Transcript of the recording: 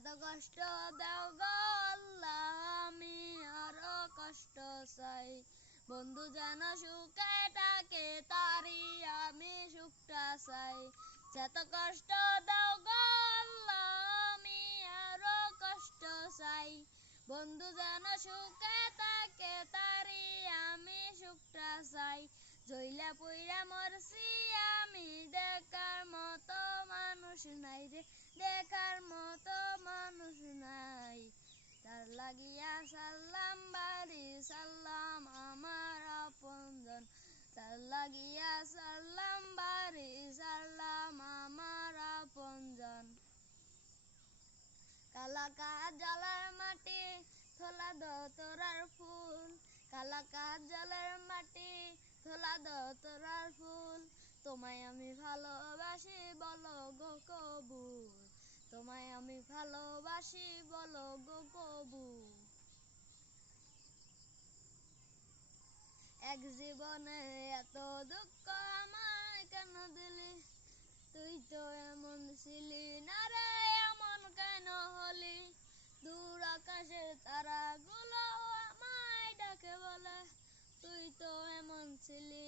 এত কষ্ট দাও গো আল্লাহ আমি আরো কষ্ট চাই বন্ধু যেন সুখে থাকে তারি আমি সুখটা চাই এত কষ্ট দাও গো আল্লাহ আমি আরো কষ্ট চাই বন্ধু যেন সুখে থাকে তারি আমি সুখটা চাই জইলা পইরা মরছি আমি দেখার মতো মানুষ নাই রে দেখার মতো মানুষ নাই তার লাগিয়া সাল্লাম বাড়ি সাল্লাম আমার আপনজন তার লাগিয়া সাল্লাম বাড়ি সাল্লাম আমার আপনজন কালা কাজলের মাটি থলা দ তোরার ফুল কালা কাজলের মাটি থলা দ তোরার ফুল তোমায় আমি ভালোবাসি বলো গো কবুল তোমায় আমি ভালোবাসি বলো গো কবুল এক জীবনে এত দুঃখ আমায় কেন দিলি তুই তো এমন ছিলি না রে এমন কেন হলি দূর আকাশের তারাগুলো আমায় ডাকে বলে তুই তো এমন ছিলি